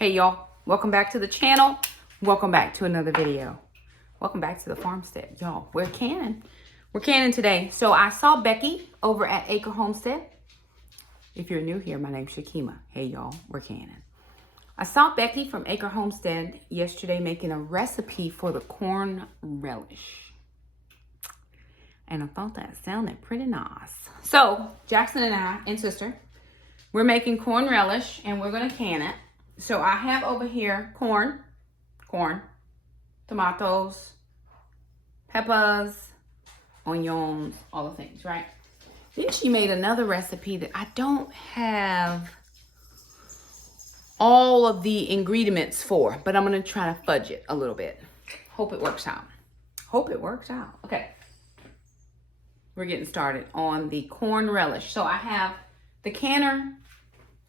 Hey y'all, welcome back to the channel. Welcome back to another video. Welcome back to the farmstead. Y'all, we're canning. We're canning today. So I saw Becky over at Acre Homestead. If you're new here, my name's Shakema. Hey y'all, we're canning. I saw Becky from Acre Homestead yesterday making a recipe for the corn relish. And I thought that sounded pretty nice. So Jackson and I and sister, we're making corn relish and we're gonna can it. So I have over here corn, tomatoes, peppers, onions, all the things, right? Then she made another recipe that I don't have all of the ingredients for, but I'm gonna try to fudge it a little bit. Hope it works out. Hope it works out. Okay. We're getting started on the corn relish. So I have the canner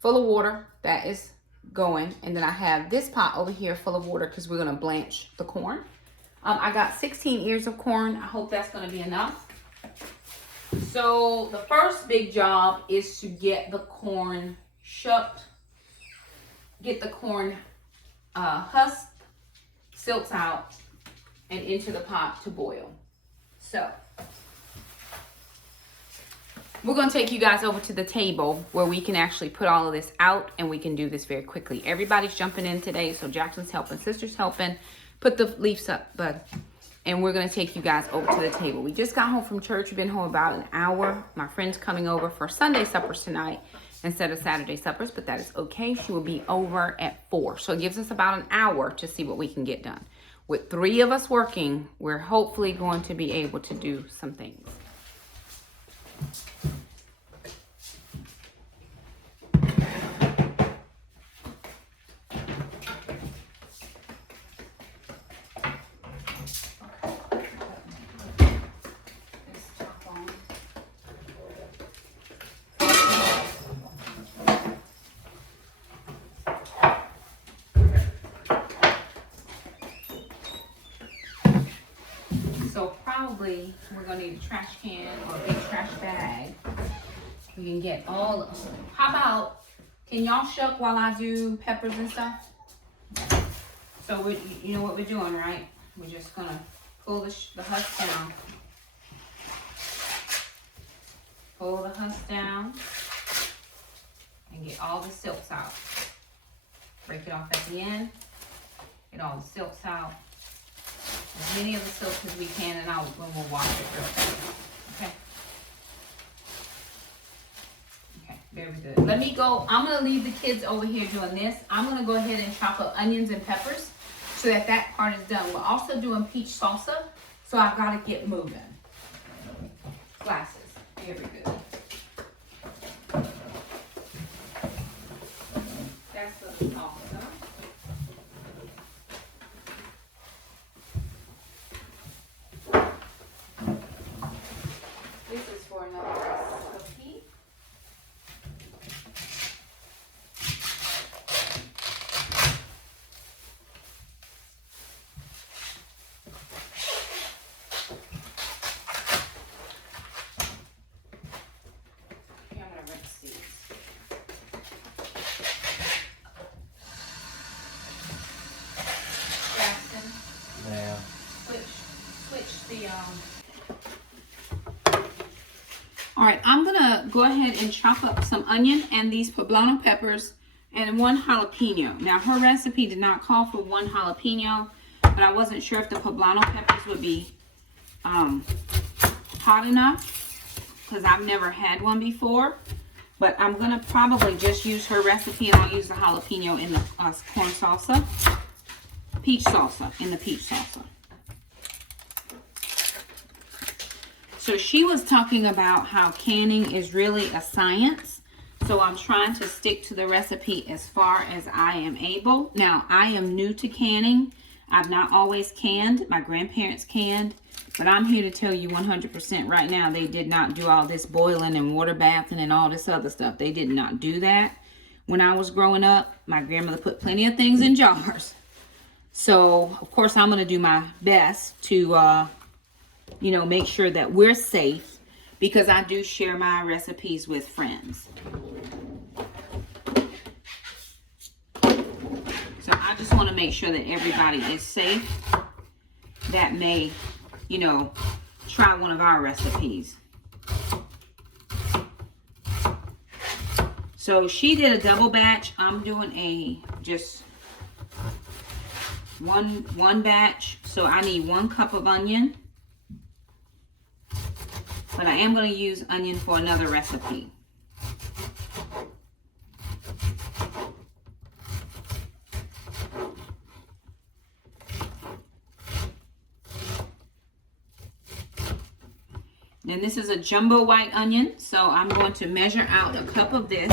full of water that is going, and then I have this pot over here full of water because we're gonna blanch the corn. I got 16 ears of corn. I hope that's gonna be enough. So the first big job is to get the corn shucked, get the corn husk, silts out, and into the pot to boil. So we're going to take you guys over to the table where we can actually put all of this out and we can do this very quickly. Everybody's jumping in today, so Jackson's helping, sister's helping. Put the leaves up, bud. And we're going to take you guys over to the table. We just got home from church. We've been home about an hour. My friend's coming over for Sunday suppers tonight instead of Saturday suppers, but that is okay. She will be over at 4. So it gives us about an hour to see what we can get done. With 3 of us working, we're hopefully going to be able to do some things. So probably we're gonna need a trash can or a big trash bag. We can get all. How about, can y'all shuck while I do peppers and stuff? So you know what we're doing, right? We're just gonna pull the husk down. Pull the husk down and get all the silks out. Break it off at the end. Get all the silks out. As many of the silks as we can, and we'll wash it real fast. Okay. Okay, very good. Let me go. I'm gonna leave the kids over here doing this. I'm gonna go ahead and chop up onions and peppers so that part is done. We're also doing peach salsa, so I've got to get moving. Glasses. Very good. That's the salsa. This is for another recipe. Okay, I'm gonna rinse these. Jackson. Yeah. Switch the All right, I'm gonna go ahead and chop up some onion and these poblano peppers and 1 jalapeno. Now her recipe did not call for 1 jalapeno, but I wasn't sure if the poblano peppers would be hot enough because I've never had one before. But I'm gonna probably just use her recipe and I'll use the jalapeno in the corn salsa, peach salsa, in the peach salsa. So she was talking about how canning is really a science. So I'm trying to stick to the recipe as far as I am able. Now, I am new to canning. I've not always canned. My grandparents canned. But I'm here to tell you 100% right now, they did not do all this boiling and water bathing and all this other stuff. They did not do that. When I was growing up, my grandmother put plenty of things in jars. So, of course, I'm going to do my best to make sure that we're safe because I do share my recipes with friends. just want to make sure that everybody is safe that may, you know, try one of our recipes. So she did a double batch. I'm doing a just one batch. So I need 1 cup of onion. But I am going to use onion for another recipe. And this is a jumbo white onion, so I'm going to measure out a cup of this.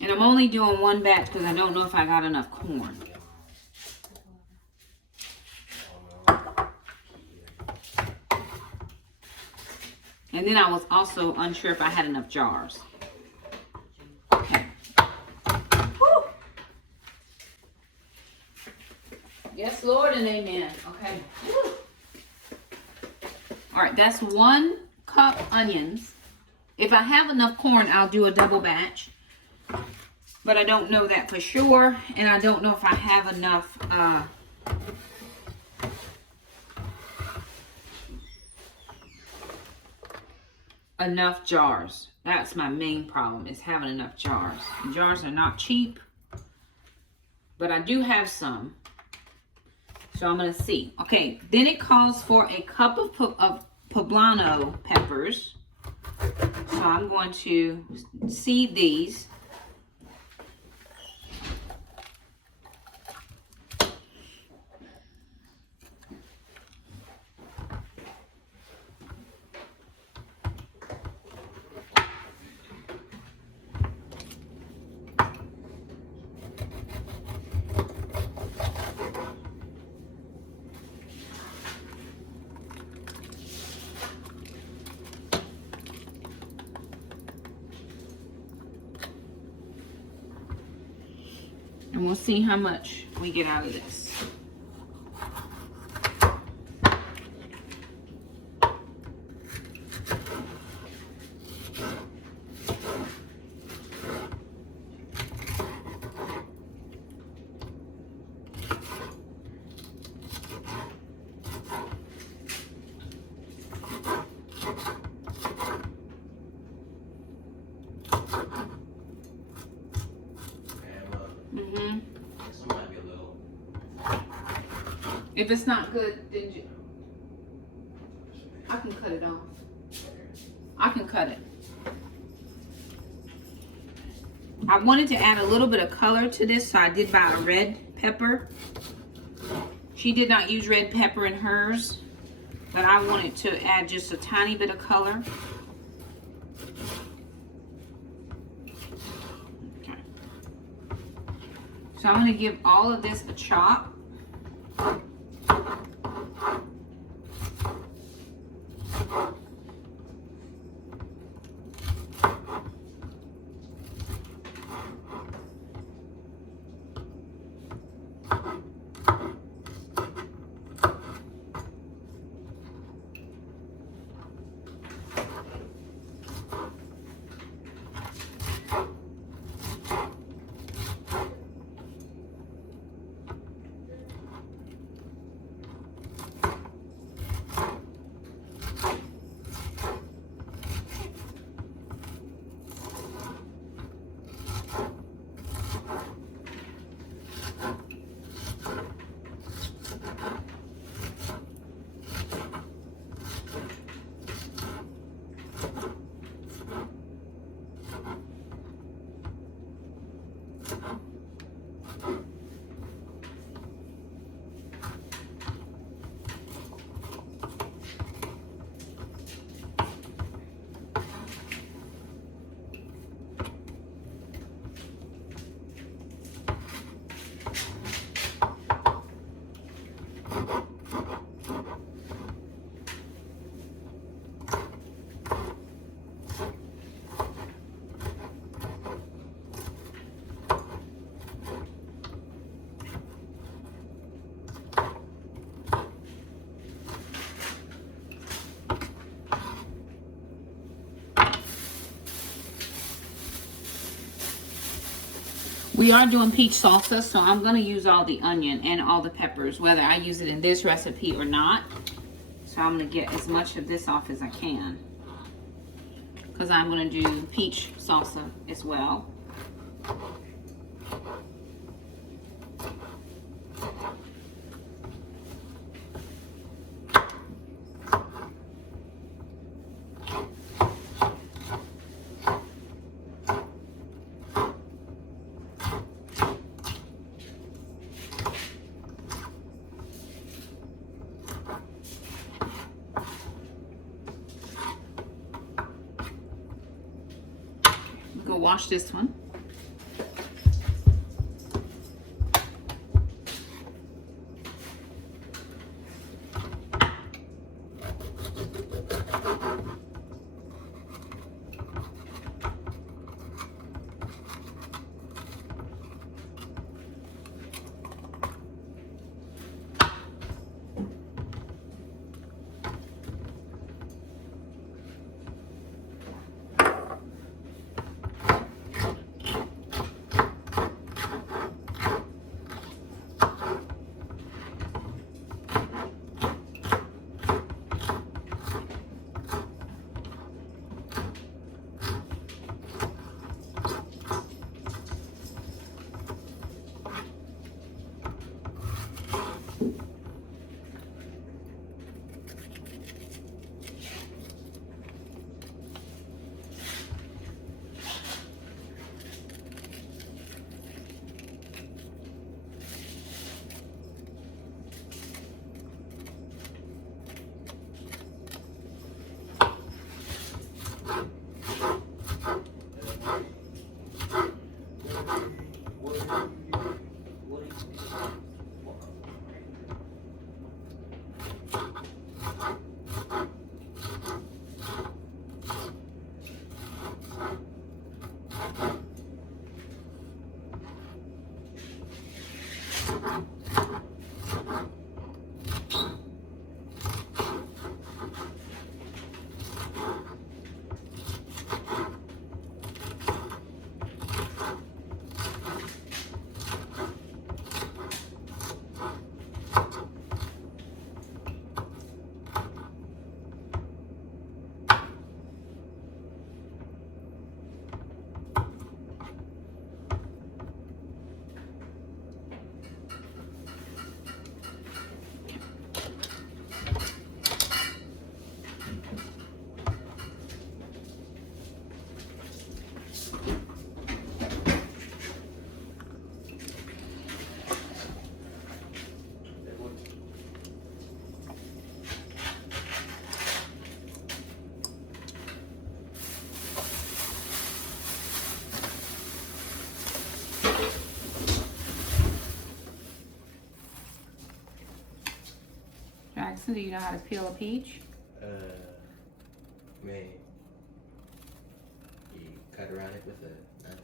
And I'm only doing 1 batch because I don't know if I got enough corn. And then I was also unsure if I had enough jars. Okay. Woo. Yes, Lord, and amen. Okay. Woo. All right, that's 1 cup onions. If I have enough corn, I'll do a double batch. But I don't know that for sure. And I don't know if I have enough jars. That's my main problem, is having enough jars. The jars are not cheap, but I do have some. So I'm going to see. Okay, then it calls for a cup of poblano peppers. So I'm going to seed these. And we'll see how much we get out of this. If it's not good, then I can cut it off. I can cut it. I wanted to add a little bit of color to this, so I did buy a red pepper. She did not use red pepper in hers, but I wanted to add just a tiny bit of color. Okay. So I'm going to give all of this a chop. We are doing peach salsa, so I'm going to use all the onion and all the peppers, whether I use it in this recipe or not. So I'm going to get as much of this off as I can, because I'm going to do peach salsa as well. Go wash this one. Jackson, do you know how to peel a peach? Man, you cut around it with a knife.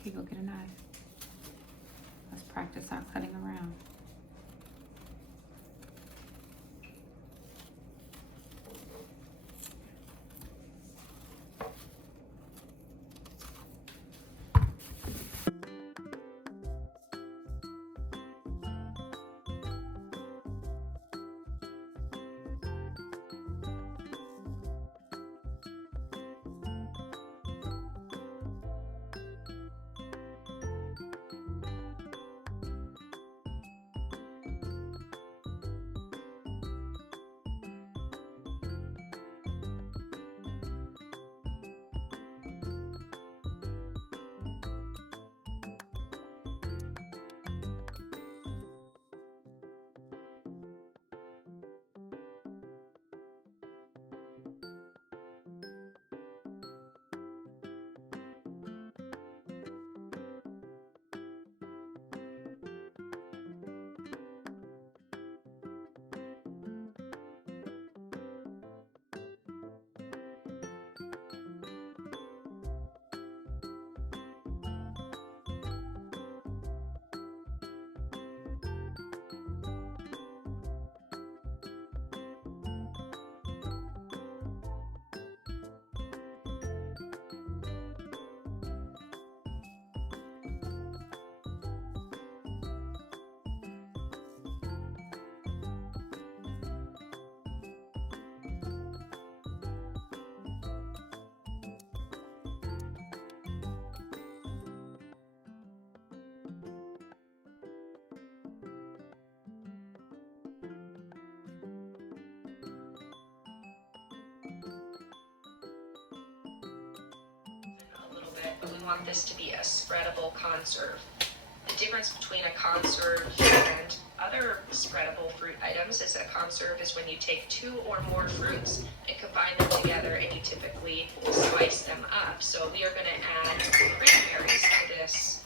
Okay, go get a knife. Let's practice our cutting around. it, but we want this to be a spreadable conserve. The difference between a conserve and other spreadable fruit items is a conserve is when you take 2 or more fruits and combine them together, and you typically slice them up. So we are going to add cranberries to this,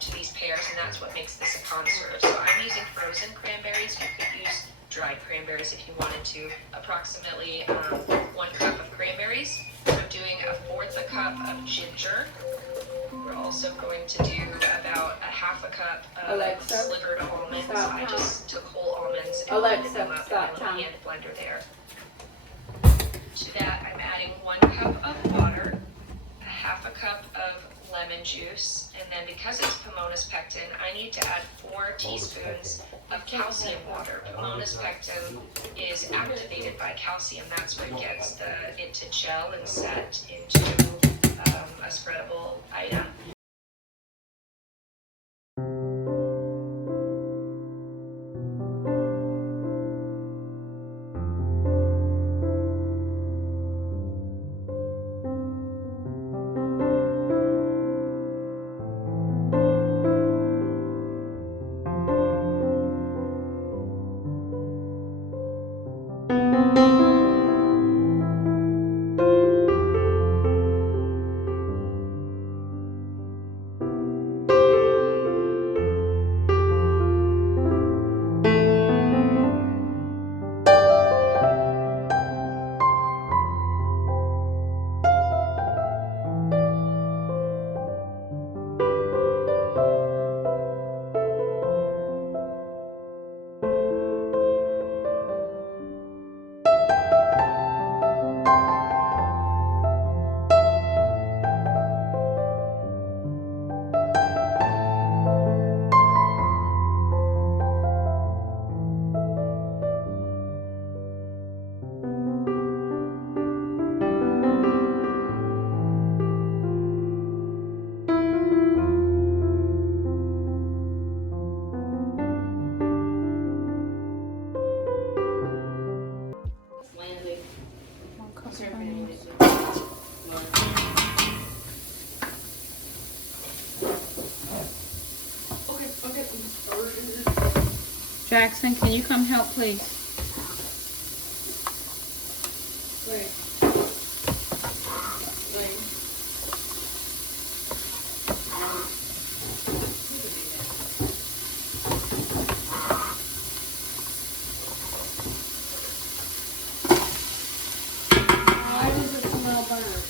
to these pears, and that's what makes this a conserve. So I'm using frozen cranberries. You could use dried cranberries if you wanted to. Approximately 1 cup of cranberries. I'm doing 1/4 cup of ginger. We're also going to do about 1/2 cup of slivered almonds. I just took whole almonds and blended them up in a hand blender there. To that, I'm adding 1 cup of water, 1/2 cup of lemon juice, and then because it's Pomona's pectin, I need to add 4 teaspoons of calcium water. Pomona's pectin is activated by calcium. That's what gets it to gel and set into a spreadable item. Jackson, can you come help, please? Wait. Why does it smell burnt?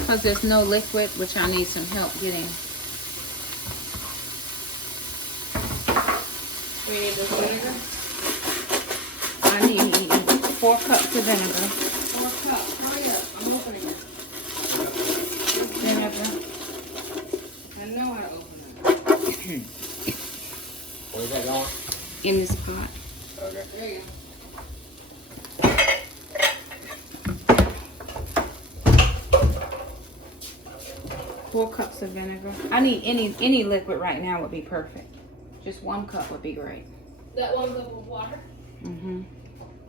Because there's no liquid, which I need some help getting. We need this vinegar? I need 4 cups of vinegar. 4 cups. Hurry up. I'm opening it. Vinegar. I know how to open it. Where's that going? In this pot. Okay, there you go. 4 cups of vinegar. I need any liquid right now would be perfect. Just 1 cup would be great. That 1 cup of water? Mm-hmm.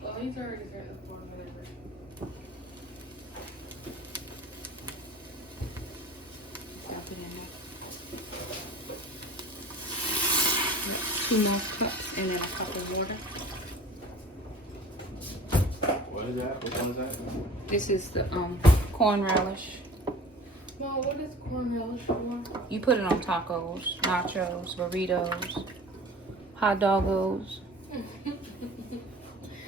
Well, he's already got the 4 vinegar. Drop it in there. 2 more cups and then a cup of water. What is that? Which one is that? This is the corn relish. Mom, what is corn relish for? You put it on tacos, nachos, burritos, hot doggos.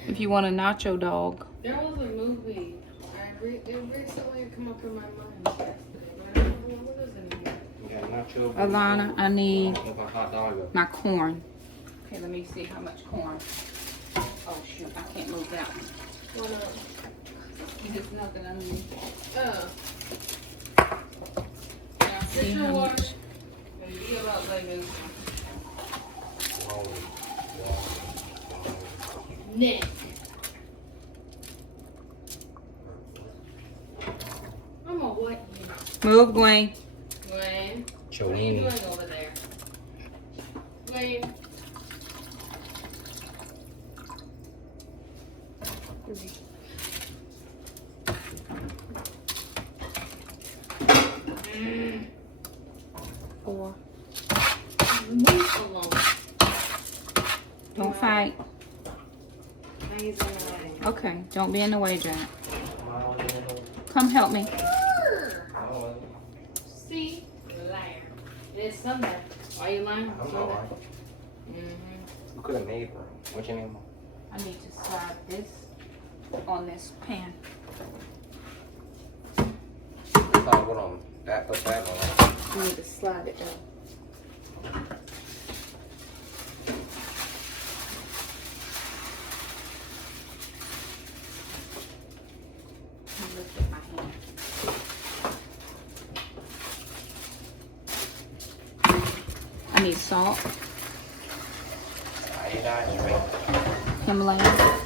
If you want a nacho dog. There was a movie. It recently come up in my mind yesterday, but I don't know what is it anymore. Yeah, nacho. Alana, I need With a hot dog. my corn. Okay, let me see how much corn. Oh shoot, I can't move that one. What else? There's nothing underneath. Oh. See Get your how water. much. And be about like this. Nick. I'm gonna what you? Move, Gwen. Gwen. What are you Jolene. doing over there? Gwen. for? Move along. Don't fight. He's in the way. Okay, don't be in the way, Jack. Mile in the middle. Come help me. I don't know. See? Liar. It's Sunday. Why you lying? I don't know why. Mm-hmm. You could have made room. What's your name? I need to slide this on this pan. That's all good on that. Put that on. You need to slide it down. Lift up my hand. I need salt. Iodine, Himalayan.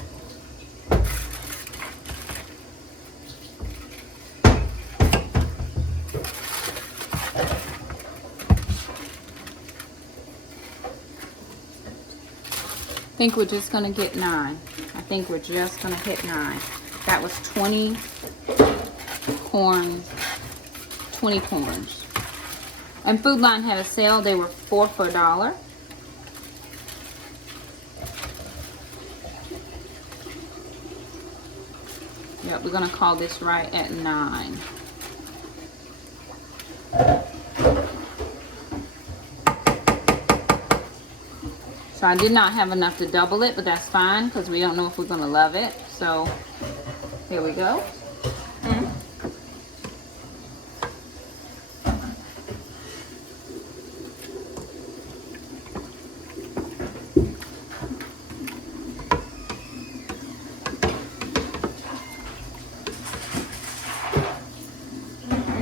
I think we're just gonna get 9. I think we're just gonna hit 9. That was 20 corn, 20 corns. And Food Line had a sale. They were 4 for $1. Yep, we're gonna call this right at 9. So I did not have enough to double it, but that's fine because we don't know if we're gonna love it. So here we go.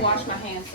Wash my hands.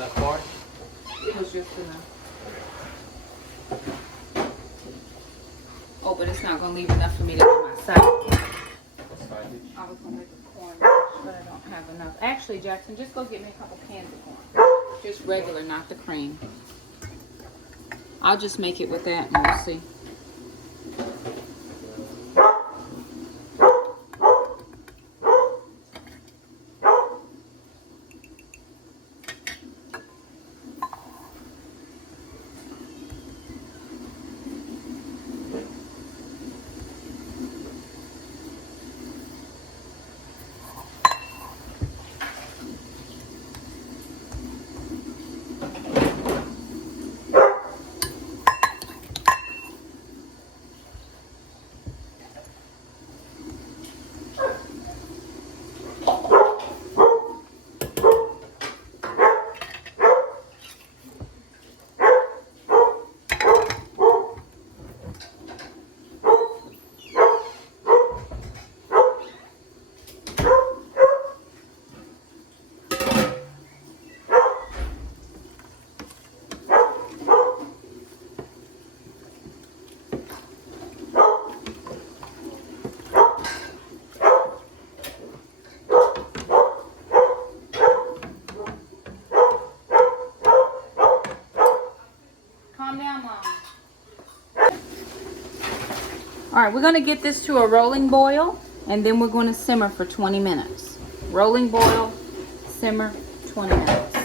enough corn? It was just enough. Oh, but it's not gonna leave enough for me to do my salad. That's fine. I was gonna make a corn mash, but I don't have enough. Actually, Jackson, just go get me a couple cans of corn. Just regular, not the cream. I'll just make it with that mostly. All right, we're gonna get this to a rolling boil and then we're gonna simmer for 20 minutes. Rolling boil, simmer, 20 minutes.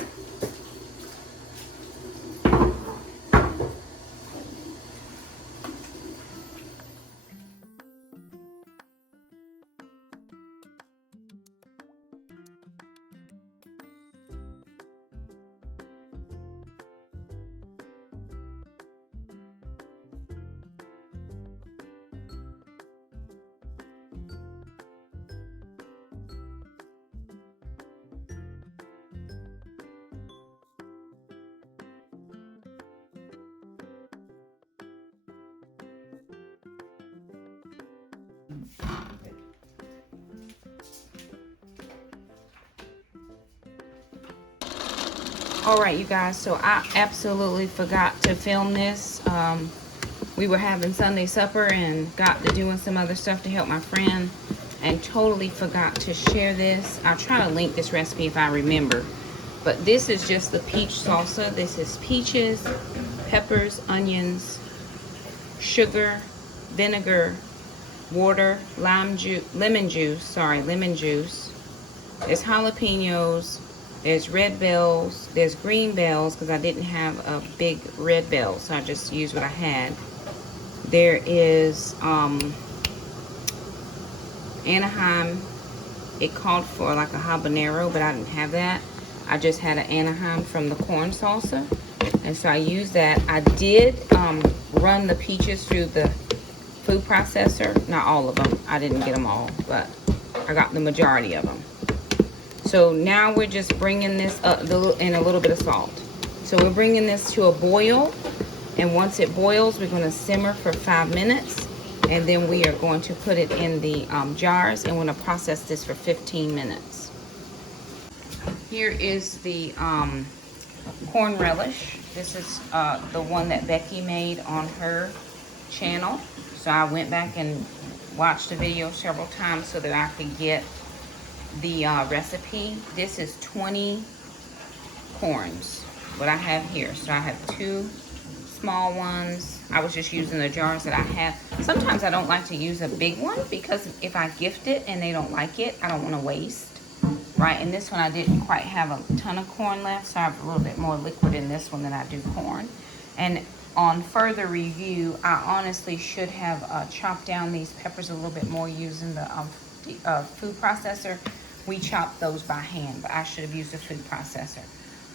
All right, you guys, so I absolutely forgot to film this. We were having Sunday supper and got to doing some other stuff to help my friend and totally forgot to share this. I'll try to link this recipe if I remember. But this is just the peach salsa. This is peaches, peppers, onions, sugar, vinegar, water, lemon juice. There's jalapenos, there's red bells, there's green bells because I didn't have a big red bell, so I just used what I had. There is Anaheim. It called for like a habanero, but I didn't have that. I just had an Anaheim from the corn salsa, and so I used that. I did run the peaches through the food processor. Not all of them. I didn't get them all, but I got the majority of them. So now we're just bringing this up and a little bit of salt. So we're bringing this to a boil, and once it boils, we're going to simmer for 5 minutes, and then we are going to put it in the jars, and we're going to process this for 15 minutes. Here is the corn relish. This is the one that Becky made on her channel. So I went back and watched the video several times so that I could get the recipe. This is 20 corns, what I have here. So I have 2 small ones. I was just using the jars that I have. Sometimes I don't like to use a big one because if I gift it and they don't like it, I don't want to waste. Right, and this one I didn't quite have a ton of corn left, so I have a little bit more liquid in this one than I do corn. And on further review, I honestly should have chopped down these peppers a little bit more using the food processor. We chopped those by hand, but I should have used a food processor.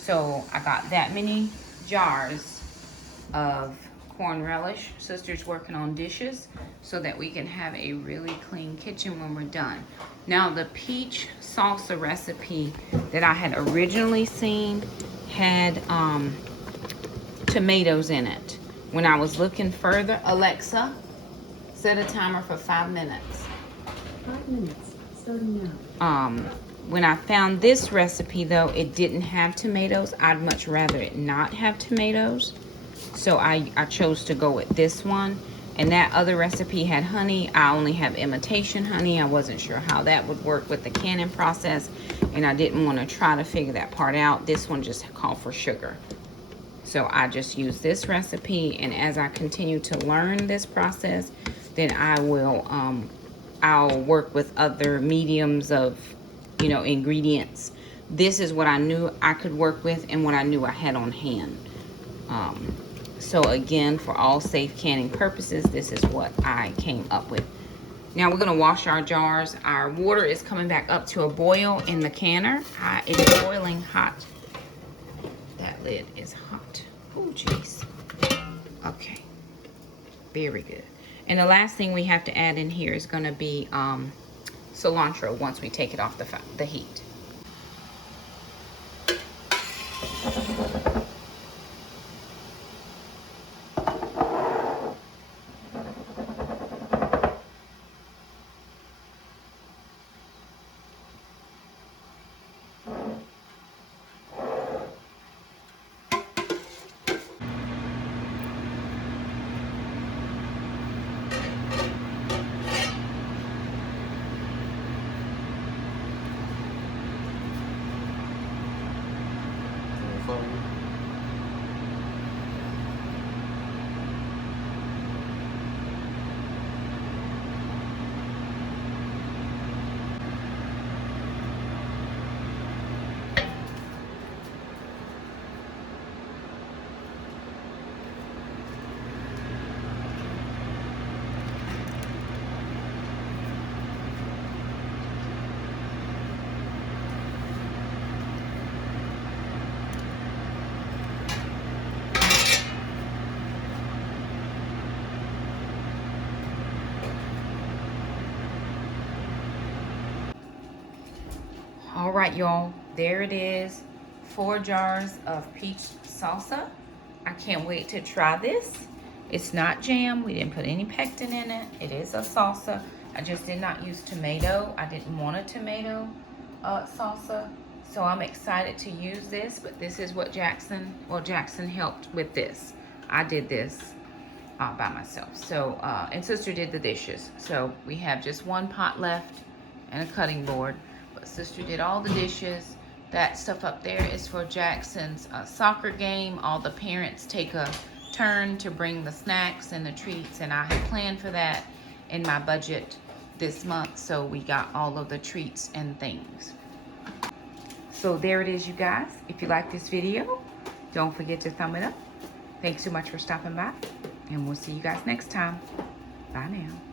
So I got that many jars of corn relish. Sister's working on dishes so that we can have a really clean kitchen when we're done. Now the peach salsa recipe that I had originally seen had tomatoes in it. When I was looking further, Alexa, set a timer for 5 minutes. 5 minutes, starting now. When I found this recipe though, it didn't have tomatoes. I'd much rather it not have tomatoes. So I chose to go with this one. And that other recipe had honey. I only have imitation honey. I wasn't sure how that would work with the canning process, and I didn't want to try to figure that part out. This one just called for sugar. So I just used this recipe, and as I continue to learn this process, then I will I'll work with other mediums of, you know, ingredients. This is what I knew I could work with and what I knew I had on hand. So again, for all safe canning purposes, this is what I came up with. Now we're gonna wash our jars. Our water is coming back up to a boil in the canner. It is boiling hot. That lid is hot. Oh, jeez. Okay, very good. And the last thing we have to add in here is gonna be cilantro once we take it off the heat. All right, y'all, there it is. 4 jars of peach salsa. I can't wait to try this. It's not jam. We didn't put any pectin in it. It is a salsa. I just did not use tomato. I didn't want a tomato salsa. So I'm excited to use this, but this is what Jackson helped with this. I did this by myself. So, and sister did the dishes. So we have just one pot left and a cutting board. But sister did all the dishes. That stuff up there is for Jackson's soccer game. All the parents take a turn to bring the snacks and the treats, and I had planned for that in my budget this month. So we got all of the treats and things. So there it is, you guys. If you like this video, don't forget to thumb it up. Thanks so much for stopping by, and we'll see you guys next time. Bye now.